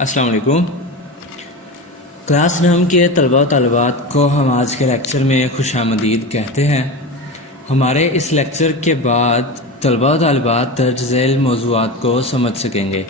السلام علیکم. کلاس 9 کے طلباء و طالبات کو ہم آج کے لیکچر میں خوش آمدید کہتے ہیں. ہمارے اس لیکچر کے بعد طلباء و طالبات درج ذیل موضوعات کو سمجھ سکیں گے،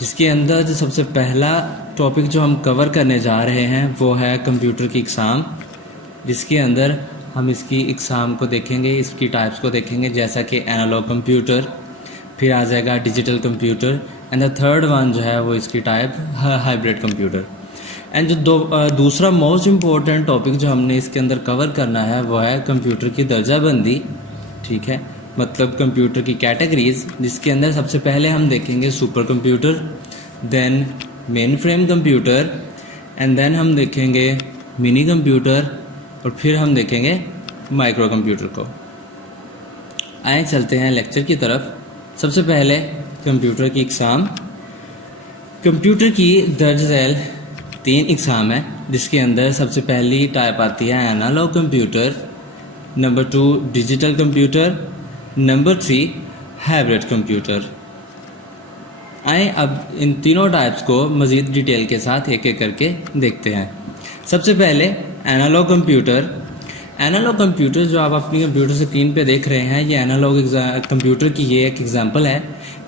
جس کے اندر جو سب سے پہلا ٹاپک جو ہم کور کرنے جا رہے ہیں وہ ہے کمپیوٹر کی اقسام، جس کے اندر ہم اس کی اقسام کو دیکھیں گے، اس کی ٹائپس کو دیکھیں گے، جیسا کہ اینالوگ کمپیوٹر، پھر آ جائے گا digital computer, and the third one جو ہے وہ اس کی ٹائپ ہائبرڈ کمپیوٹر. اینڈ جو دوسرا موسٹ امپورٹنٹ ٹاپک جو ہم نے اس کے اندر کور کرنا ہے وہ ہے کمپیوٹر کی درجہ بندی. ٹھیک ہے، مطلب کمپیوٹر کی کیٹیگریز، جس کے اندر سب سے پہلے ہم دیکھیں گے supercomputer, then mainframe computer, and then ہم دیکھیں گے منی کمپیوٹر، اور پھر ہم دیکھیں گے مائکرو کمپیوٹر کو. آئیں چلتے ہیں لیکچر کی طرف. سب سے پہلے کمپیوٹر کی اقسام. کمپیوٹر کی درج ذیل 3 اقسام ہیں، جس کے اندر سب سے پہلی ٹائپ آتی ہے analogue computer, number 2 digital computer, number 3 hybrid computer. آئیں اب ان تینوں ٹائپس کو مزید ڈیٹیل کے ساتھ ایک ایک کر کے دیکھتے ہیں. سب سے پہلے اینالوگ کمپیوٹر. اینالوگ کمپیوٹر جو آپ اپنی کمپیوٹر اسکرین پہ دیکھ رہے ہیں، یہ اینالوگ کمپیوٹر کی یہ ایک ایگزامپل ہے.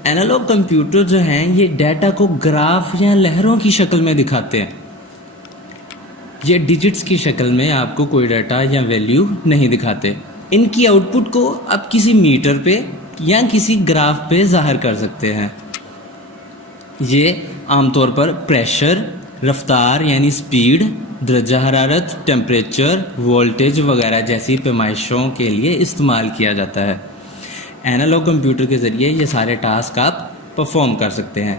اینالوگ کمپیوٹر جو ہیں یہ ڈیٹا کو گراف یا لہروں کی شکل میں دکھاتے ہیں. یہ ڈیجٹس کی شکل میں آپ کو کوئی ڈیٹا یا ویلیو نہیں دکھاتے. ان کی آؤٹ پٹ کو آپ کسی میٹر پہ یا کسی گراف پہ ظاہر کر سکتے ہیں. یہ عام طور پر پریشر، رفتار یعنی سپیڈ، درجہ حرارت، ٹیمپریچر، وولٹیج وغیرہ جیسی پیمائشوں کے لیے استعمال کیا جاتا ہے. اینالوگ کمپیوٹر کے ذریعے یہ سارے ٹاسک آپ پرفارم کر سکتے ہیں.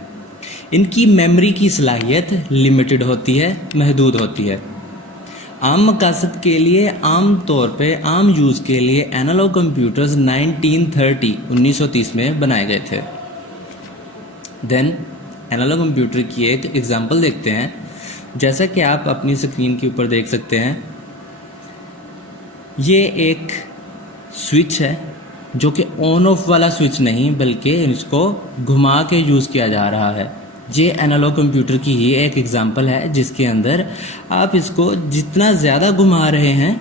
ان کی میموری کی صلاحیت لمیٹڈ ہوتی ہے، محدود ہوتی ہے. عام مقاصد کے لیے عام طور پہ عام یوز کے لیے اینالوگ کمپیوٹرز 1930 میں بنائے گئے تھے. دین اینالوگ کمپیوٹر کی ایک ایگزامپل دیکھتے ہیں. جیسا کہ آپ اپنی اسکرین کے اوپر دیکھ سکتے ہیں، یہ ایک سوئچ ہے جو کہ آن آف والا سوئچ نہیں بلکہ اس کو گھما کے یوز کیا جا رہا ہے. یہ اینالوگ کمپیوٹر کی ہی ایک ایگزامپل ہے جس کے اندر آپ اس کو جتنا زیادہ گھما رہے ہیں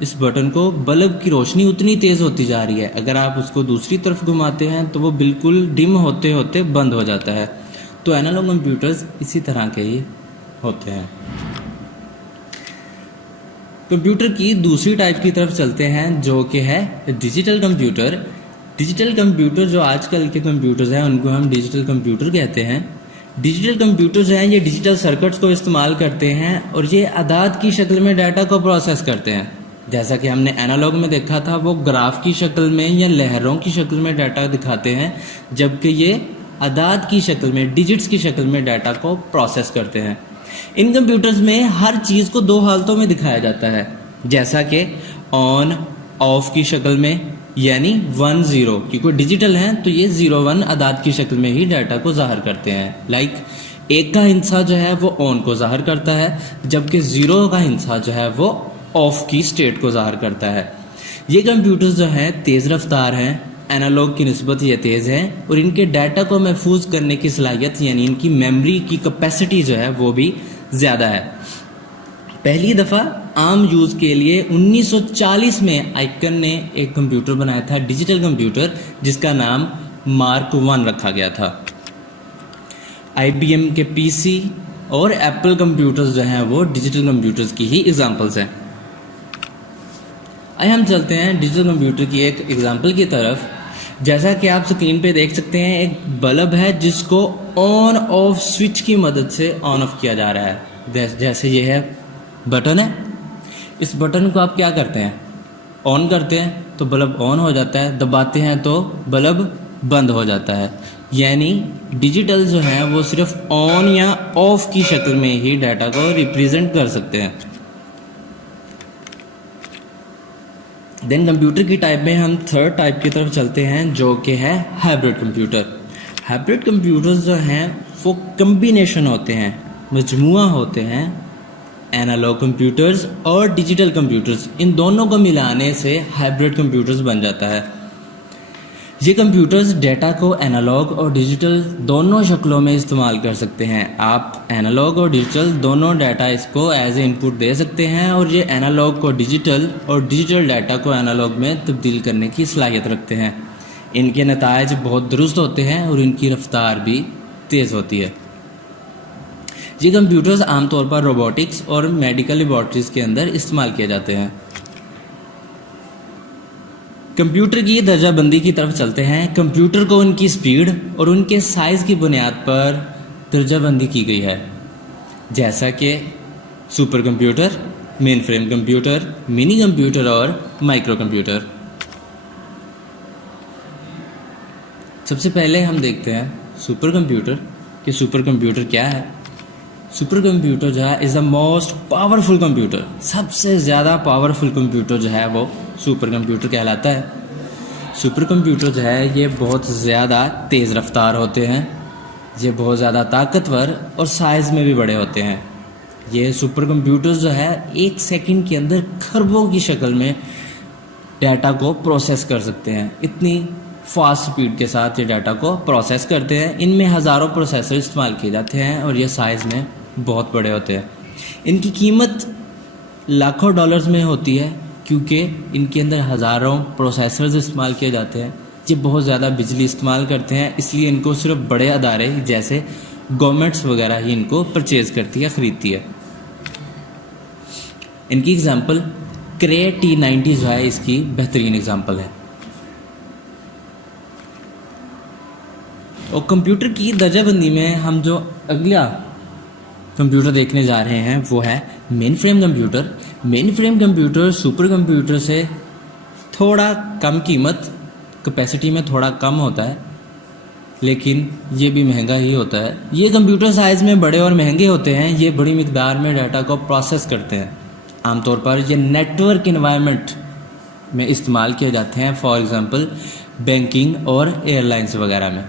اس بٹن کو، بلب کی روشنی اتنی تیز ہوتی جا رہی ہے. اگر آپ اس کو دوسری طرف گھماتے ہیں تو وہ بالکل ڈم ہوتے ہوتے بند ہو جاتا ہے. تو اینالوگ کمپیوٹرز اسی طرح کے ہی ہوتے ہیں. کمپیوٹر کی دوسری ٹائپ کی طرف چلتے ہیں جو کہ ہے ڈیجیٹل کمپیوٹر. ڈیجیٹل کمپیوٹر جو آج کل کے کمپیوٹرز ہیں ان کو ہم ڈیجیٹل کمپیوٹر کہتے ہیں. ڈیجیٹل کمپیوٹر جو ہیں یہ ڈیجیٹل سرکٹس کو استعمال کرتے ہیں اور یہ اعداد کی شکل میں ڈیٹا کو پروسیس کرتے ہیں. جیسا کہ ہم نے اینالوگ میں دیکھا تھا، وہ گراف کی شکل میں یا لہروں کی شکل میں ڈیٹا دکھاتے ہیں، جبکہ یہ اعداد کی شکل میں، ڈیجٹس کی شکل میں ڈیٹا کو پروسیس کرتے ہیں. ان کمپیوٹرز میں ہر چیز کو 2 حالتوں میں دکھایا جاتا ہے، جیسا کہ آن آف کی شکل میں، یعنی 1 0، کیونکہ ڈیجیٹل ہیں تو یہ 0 1 اعداد کی شکل میں ہی ڈیٹا کو ظاہر کرتے ہیں. لائک 1 کا ہندسہ جو ہے وہ آن کو ظاہر کرتا ہے، جبکہ 0 کا ہندسہ جو ہے وہ آف کی اسٹیٹ کو ظاہر کرتا ہے. یہ کمپیوٹرز جو ہیں تیز رفتار ہیں، اینالوگ کی نسبت یہ تیز ہے، اور ان کے ڈیٹا کو محفوظ کرنے کی صلاحیت یعنی ان کی میموری کی کیپیسٹی جو ہے وہ بھی زیادہ ہے. پہلی دفعہ عام یوز کے لیے 1940 میں آئیکن نے ایک کمپیوٹر بنایا تھا، ڈیجیٹل کمپیوٹر، جس کا نام مارک 1 رکھا گیا تھا. IBM کے PC اور ایپل کمپیوٹرز جو ہیں وہ ڈیجیٹل کمپیوٹرز کی ہی ایگزامپلز ہیں. آئے ہم چلتے ہیں ڈیجیٹل کمپیوٹر کی ایک ایگزامپل کی طرف. جیسا کہ آپ اسکرین پہ دیکھ سکتے ہیں، ایک بلب ہے جس کو آن آف سوئچ کی مدد سے آن آف کیا جا رہا ہے. جیسے یہ ہے بٹن ہے، اس بٹن کو آپ کیا کرتے ہیں؟ آن کرتے ہیں تو بلب آن ہو جاتا ہے، دباتے ہیں تو بلب بند ہو جاتا ہے. یعنی ڈیجیٹل جو ہیں وہ صرف آن یا آف کی شکل میں ہی ڈیٹا کو ریپریزنٹ کر سکتے ہیں. دین کمپیوٹر کی ٹائپ میں ہم تھرڈ ٹائپ کی طرف چلتے ہیں جو کہ ہے ہائبرڈ کمپیوٹر. ہائبرڈ کمپیوٹرز جو ہیں وہ کمبینیشن ہوتے ہیں، مجموعہ ہوتے ہیں اینالوگ کمپیوٹرز اور ڈیجیٹل کمپیوٹرز. ان دونوں کو ملانے سے ہائبرڈ کمپیوٹرز بن جاتا ہے. یہ کمپیوٹرز ڈیٹا کو انالوگ اور ڈیجیٹل دونوں شکلوں میں استعمال کر سکتے ہیں. آپ انالوگ اور ڈیجیٹل دونوں ڈیٹا اس کو ایز اے ان پٹ دے سکتے ہیں اور یہ انالوگ کو ڈیجیٹل اور ڈیجیٹل ڈیٹا کو انالوگ میں تبدیل کرنے کی صلاحیت رکھتے ہیں. ان کے نتائج بہت درست ہوتے ہیں اور ان کی رفتار بھی تیز ہوتی ہے. یہ کمپیوٹرز عام طور پر روبوٹکس اور میڈیکل لیبارٹریز کے اندر استعمال کیے جاتے ہیں. کمپیوٹر کی درجہ بندی کی طرف چلتے ہیں. کمپیوٹر کو ان کی سپیڈ اور ان کے سائز کی بنیاد پر درجہ بندی کی گئی ہے، جیسا کہ سپر کمپیوٹر، مین فریم کمپیوٹر، منی کمپیوٹر اور مائکرو کمپیوٹر. سب سے پہلے ہم دیکھتے ہیں سپر کمپیوٹر کہ سپر کمپیوٹر کیا ہے. سپر کمپیوٹر جو ہے از دا موسٹ پاورفل کمپیوٹر. سب سے زیادہ پاورفل کمپیوٹر جو ہے وہ سپر کمپیوٹر کہلاتا ہے. سپر کمپیوٹر جو ہے یہ بہت زیادہ تیز رفتار ہوتے ہیں، یہ بہت زیادہ طاقتور اور سائز میں بھی بڑے ہوتے ہیں. یہ سپر کمپیوٹر جو ہے 1 سیکنڈ کے اندر کھربوں کی شکل میں ڈیٹا کو پروسیس کر سکتے ہیں. اتنی فاسٹ سپیڈ کے ساتھ یہ ڈیٹا کو پروسیس کرتے ہیں. ان میں ہزاروں پروسیسر استعمال کیے جاتے ہیں اور یہ سائز میں بہت بڑے ہوتے ہیں. ان کی قیمت لاکھوں ڈالرز میں ہوتی ہے کیونکہ ان کے اندر ہزاروں پروسیسرز استعمال کیے جاتے ہیں. یہ بہت زیادہ بجلی استعمال کرتے ہیں، اس لیے ان کو صرف بڑے ادارے جیسے گورنمنٹس وغیرہ ہی ان کو پرچیز کرتی ہے، خریدتی ہے. ان کی اگزامپل کرے T90 جو ہے اس کی بہترین اگزامپل ہے. اور کمپیوٹر کی درجہ بندی میں ہم جو اگلا کمپیوٹر دیکھنے جا رہے ہیں وہ ہے مین فریم کمپیوٹر. مین فریم کمپیوٹر سپر کمپیوٹر سے تھوڑا کم قیمت، کیپیسٹی میں تھوڑا کم ہوتا ہے، لیکن یہ بھی مہنگا ہی ہوتا ہے. یہ کمپیوٹر سائز میں بڑے اور مہنگے ہوتے ہیں. یہ بڑی مقدار میں ڈیٹا کو پروسیس کرتے ہیں. عام طور پر یہ نیٹ ورک انوائرمنٹ میں استعمال کیے جاتے ہیں، فار ایگزامپل بینکنگ اور ایئر لائنس وغیرہ میں.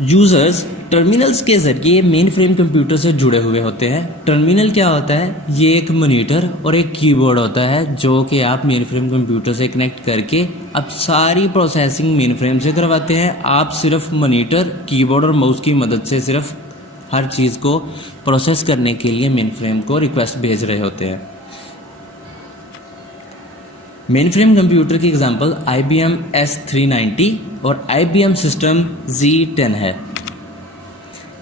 یوزرز ٹرمینلز کے ذریعے مین فریم کمپیوٹر سے جڑے ہوئے ہوتے ہیں. ٹرمینل کیا ہوتا ہے؟ یہ ایک مانیٹر اور ایک کی بورڈ ہوتا ہے جو کہ آپ مین فریم کمپیوٹر سے کنیکٹ کر کے اب ساری پروسیسنگ مین فریم سے کرواتے ہیں. آپ صرف مانیٹر، کی بورڈ اور ماؤس کی مدد سے صرف ہر چیز کو پروسیس کرنے کے لیے مین فریم کو ریکویسٹ بھیج رہے ہوتے ہیں. مین فریم کمپیوٹر کی اگزامپل IBM S390 اور IBM سسٹم Z10 ہے.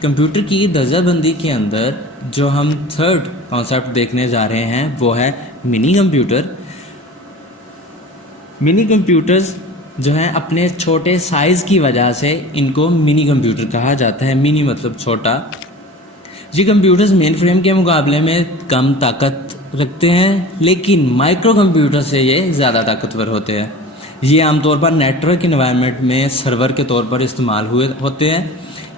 کمپیوٹر کی درجہ بندی کے اندر جو ہم تھرڈ کانسیپٹ دیکھنے جا رہے ہیں وہ ہے منی کمپیوٹر. منی کمپیوٹرز جو ہیں اپنے چھوٹے سائز کی وجہ سے ان کو منی کمپیوٹر کہا جاتا ہے. منی مطلب چھوٹا. یہ کمپیوٹرز مین فریم کے مقابلے میں کم طاقت رکھتے ہیں، لیکن مائکرو کمپیوٹر سے یہ زیادہ طاقتور ہوتے ہیں. یہ عام طور پر نیٹ ورک انوائرمنٹ میں سرور کے طور پر استعمال ہوتے ہیں.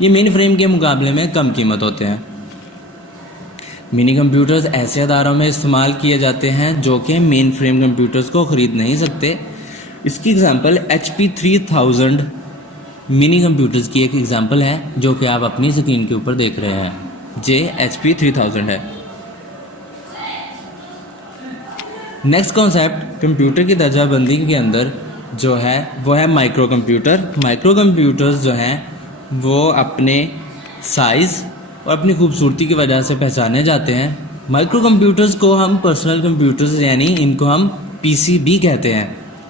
یہ مین فریم کے مقابلے میں کم قیمت ہوتے ہیں. منی کمپیوٹرز ایسے اداروں میں استعمال کیے جاتے ہیں جو کہ مین فریم کمپیوٹرز کو خرید نہیں سکتے. اس کی اگزامپل HP 3000 منی کمپیوٹرز کی ایک اگزامپل ہے جو کہ آپ اپنی اسکرین کے اوپر دیکھ رہے ہیں. یہ HP 3000 ہے. نیکسٹ کانسیپٹ کمپیوٹر کی درجہ بندی کے اندر جو ہے وہ ہے مائکرو کمپیوٹر. مائکرو کمپیوٹرز جو ہیں وہ اپنے سائز اور اپنی خوبصورتی کی وجہ سے پہچانے جاتے ہیں. مائکرو کمپیوٹرز کو ہم پرسنل کمپیوٹرز یعنی ان کو ہم PC بھی کہتے ہیں.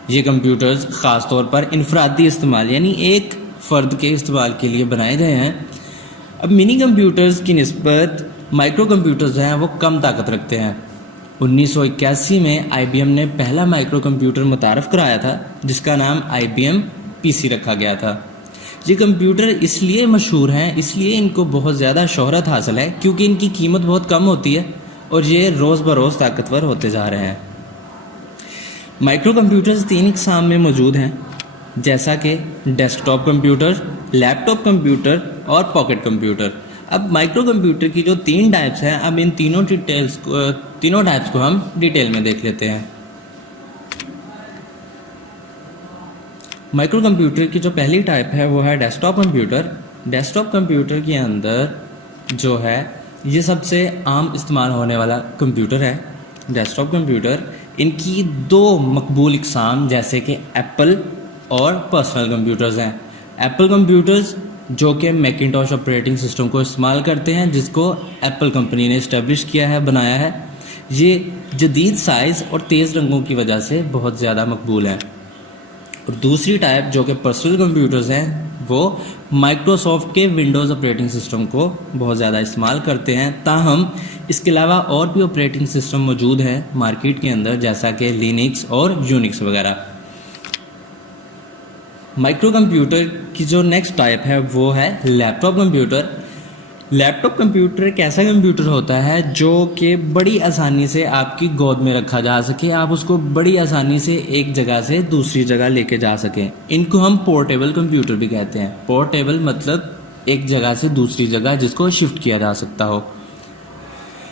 یہ کمپیوٹرز خاص طور پر انفرادی استعمال یعنی ایک فرد کے استعمال کے لیے بنائے گئے ہیں. اب منی کمپیوٹرز کی نسبت مائکرو کمپیوٹرز ہیں وہ کم طاقت رکھتے ہیں. 1981 میں IBM نے پہلا مائکرو کمپیوٹر متعارف کرایا تھا جس کا نام IBM PC رکھا گیا تھا. یہ کمپیوٹر اس لیے مشہور ہیں، اس لیے ان کو بہت زیادہ شہرت حاصل ہے کیونکہ ان کی قیمت بہت کم ہوتی ہے اور یہ روز بروز طاقتور ہوتے جا رہے ہیں. مائکرو کمپیوٹرز 3 اقسام میں موجود ہیں جیسا کہ ڈیسک ٹاپ کمپیوٹر، لیپ ٹاپ کمپیوٹر اور پاکٹ کمپیوٹر. اب مائکرو کمپیوٹر کی جو 3 ٹائپس ہیں، اب ان تینوں ٹائپس کو ہم ڈیٹیل میں دیکھ لیتے ہیں. مائکرو کمپیوٹر کی جو پہلی ٹائپ ہے وہ ہے desktop computer. Desktop computer کے اندر جو ہے یہ سب سے عام استعمال ہونے والا کمپیوٹر ہے. ڈیسک ٹاپ کمپیوٹر ان کی دو مقبول اقسام جیسے کہ ایپل اور پرسنل کمپیوٹرز ہیں. ایپل کمپیوٹرز جو کہ میکنٹاش آپریٹنگ سسٹم کو استعمال کرتے ہیں، جس کو ایپل کمپنی نے اسٹیبلش کیا ہے، بنایا ہے. یہ جدید سائز اور تیز رنگوں کی وجہ سے بہت زیادہ مقبول ہیں. اور دوسری ٹائپ جو کہ پرسنل کمپیوٹرز ہیں، وہ مائکروسافٹ کے ونڈوز آپریٹنگ سسٹم کو بہت زیادہ استعمال کرتے ہیں. تاہم اس کے علاوہ اور بھی آپریٹنگ سسٹم موجود ہیں مارکیٹ کے اندر، جیسا کہ لینکس اور یونکس وغیرہ. مائکرو کمپیوٹر کی جو نیکسٹ ٹائپ ہے وہ ہے لیپ ٹاپ کمپیوٹر. لیپ ٹاپ کمپیوٹر ایک ایسا کمپیوٹر ہوتا ہے جو کہ بڑی آسانی سے آپ کی گود میں رکھا جا سکے، آپ اس کو بڑی آسانی سے ایک جگہ سے دوسری جگہ لے کے جا سکیں. ان کو ہم پورٹیبل کمپیوٹر بھی کہتے ہیں. پورٹیبل مطلب ایک جگہ سے دوسری جگہ جس کو شفٹ کیا جا سکتا ہو.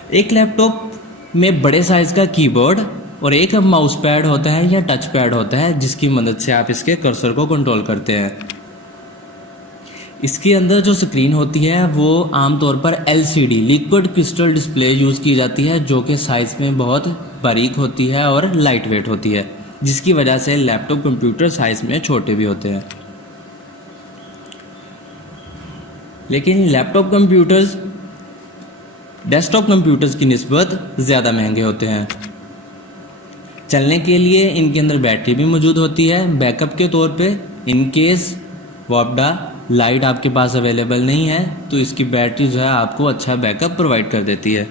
ایک لیپ ٹاپ میں بڑے سائز کا کی بورڈ اور ایک ماؤس پیڈ ہوتا ہے یا ٹچ پیڈ ہوتا ہے، جس کی مدد سے آپ اس کے کرسر کو کنٹرول کرتے ہیں. اس کے اندر جو سکرین ہوتی ہے وہ عام طور پر LCD liquid crystal display use کی جاتی ہے، جو کہ سائز میں بہت باریک ہوتی ہے اور لائٹ ویٹ ہوتی ہے، جس کی وجہ سے لیپ ٹاپ کمپیوٹر سائز میں چھوٹے بھی ہوتے ہیں. لیکن laptop computers desktop computers کی نسبت زیادہ مہنگے ہوتے ہیں. چلنے کے لیے ان کے اندر بیٹری بھی موجود ہوتی ہے بیک اپ کے طور پہ. ان کیس وابڈا لائٹ آپ کے پاس اویلیبل نہیں ہے تو اس کی بیٹری جو ہے آپ کو اچھا بیک اپ پرووائڈ کر دیتی ہے.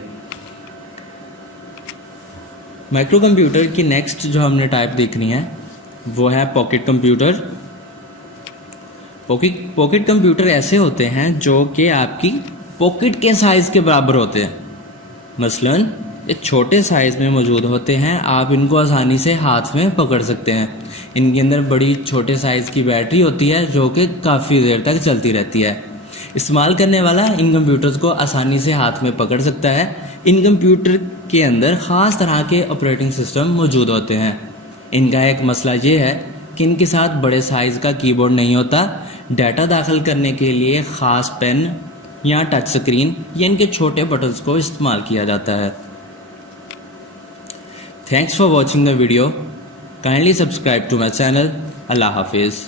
مائکرو کمپیوٹر کی نیکسٹ جو ہم نے ٹائپ دیکھنی ہے وہ ہے پاکٹ کمپیوٹر. پاکٹ کمپیوٹر ایسے ہوتے ہیں جو کہ آپ کی پاکٹ کے سائز کے برابر ہوتے ہیں. مثلاً یہ چھوٹے سائز میں موجود ہوتے ہیں، آپ ان کو آسانی سے ہاتھ میں پکڑ سکتے ہیں. ان کے اندر بڑی چھوٹے سائز کی بیٹری ہوتی ہے جو کہ کافی دیر تک چلتی رہتی ہے. استعمال کرنے والا ان کمپیوٹرز کو آسانی سے ہاتھ میں پکڑ سکتا ہے. ان کمپیوٹر کے اندر خاص طرح کے آپریٹنگ سسٹم موجود ہوتے ہیں. ان کا ایک مسئلہ یہ ہے کہ ان کے ساتھ بڑے سائز کا کی بورڈ نہیں ہوتا. ڈیٹا داخل کرنے کے لیے خاص پین یا ٹچ سکرین یا ان کے چھوٹے بٹنز کو استعمال کیا جاتا ہے. Thanks for watching the video. Kindly subscribe to my channel. Allah Hafiz.